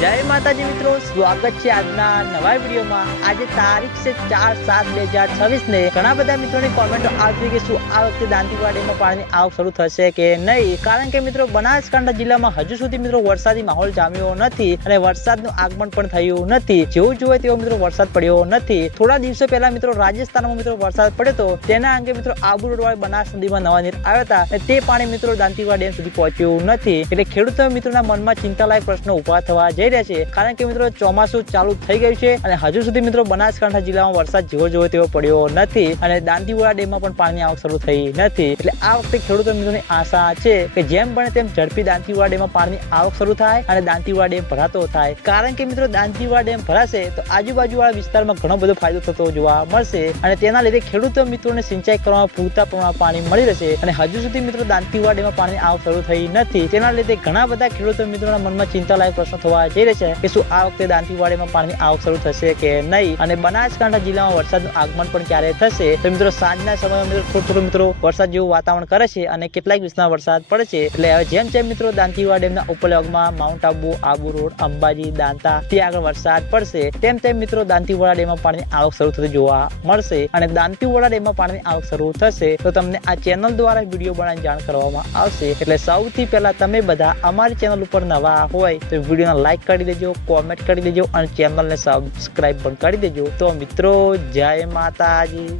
જય માતાજી મિત્રો, સ્વાગત છે આજના નવા વિડીયોમાં। આજે તારીખ છે 4/7/2026 ને ઘણા બધા મિત્રોની કોમેન્ટો આવતી કે શું આ વખતે દાંતીવાડીમાં પાણીની આવક શરૂ થશે કે નહીં, કારણ કે મિત્રો બનાસકાંઠા જિલ્લામાં હજુ સુધી મિત્રો વરસાદી માહોલ જામ્યો નથી અને વરસાદનું આગમન પણ થયું નથી। જેવું જોઈએ તેવો મિત્રો વરસાદ પડ્યો નથી। થોડા દિવસો પહેલા મિત્રો રાજસ્થાનમાં મિત્રો વરસાદ પડ્યો તો તેના અંગે મિત્રો આબુ રોડ વાળી બનાસ નદીમાં નવા નીર આવ્યા હતા અને તે પાણી મિત્રો દાંતીવાડ ડેમ સુધી પહોંચ્યું નથી, એટલે ખેડૂતો મિત્રોના મનમાં ચિંતાલાયક પ્રશ્નો ઉભા થવા જઈ રહ્યા છે, કારણ કે મિત્રો ચોમાસું ચાલુ થઈ ગયું છે અને હજુ સુધી મિત્રો બનાસકાંઠા જિલ્લામાં વરસાદ જેવો જોયો તેવો પડ્યો નથી અને દાંતીવાડા ડેમમાં પણ પાણીની આવક શરૂ થઈ નથી। એટલે આ વખતે ખેડૂતો મિત્રોની આશા છે કે જેમ બને તેમ ઝડપી દાંતીવાડા ડેમમાં પાણીની આવક શરૂ થાય અને દાંતીવાડા ડેમ ભરાતો થાય, કારણ કે મિત્રો દાંતીવાડા ડેમ ભરાશે તો આજુબાજુવાળા વિસ્તારમાં ઘણો બધો ફાયદો થતો જોવા મળશે અને તેના લીધે ખેડૂતો મિત્રોને સિંચાઈ કરવામાં પૂરતા પ્રમાણમાં પાણી મળી રહેશે। અને હજુ સુધી મિત્રો દાંતીવાડા ડેમમાં પાણીની આવક શરૂ થઈ નથી, તેના લીધે ઘણા બધા ખેડૂતો મિત્રોના મનમાં ચિંતાલાયક પ્રશ્નો થવા જઈ રહ્યા છે કે શું આ વખતે દાંતીવાડીમાં પાણીની આવક શરૂ થશે કે નહીં અને બનાસકાંઠા જિલ્લામાં વરસાદનું આગમન પણ ક્યારે થશે। તો મિત્રો સાંજના સમયમાં મિત્રો થોડું મિત્રો વરસાદ જેવું વાતાવરણ કરે છે અને કેટલાક વિસ્તારમાં વરસાદ પડે છે, એટલે હવે જેમ જેમ મિત્રો દાંતીવાડા ડેમના ઉપલા ભાગમાં માઉન્ટ આબુ, આબુ રોડ, અંબાજી, દાંતા ત્યાં આગળ વરસાદ પડશે તેમ તેમ મિત્રો દાંતીવાડા ડેમમાં પાણીની આવક શરૂ થતી જોવા મળશે અને દાંતીવાડા ડેમમાં પાણીની આવક શરૂ થશે તો તમને આ ચેનલ દ્વારા વિડીયો બનાવીને જાણ કરવામાં આવશે। એટલે સૌથી પહેલા તમે બધા અમારી ચેનલ ઉપર નવા હોય તો વિડીયોને લાઈક કરી દેજો, કોમેન્ટ કરી દેજો અને ચેનલને સબસ્ક્રાઇબ પણ કરી દેજો। તો મિત્રો જય માતાજી।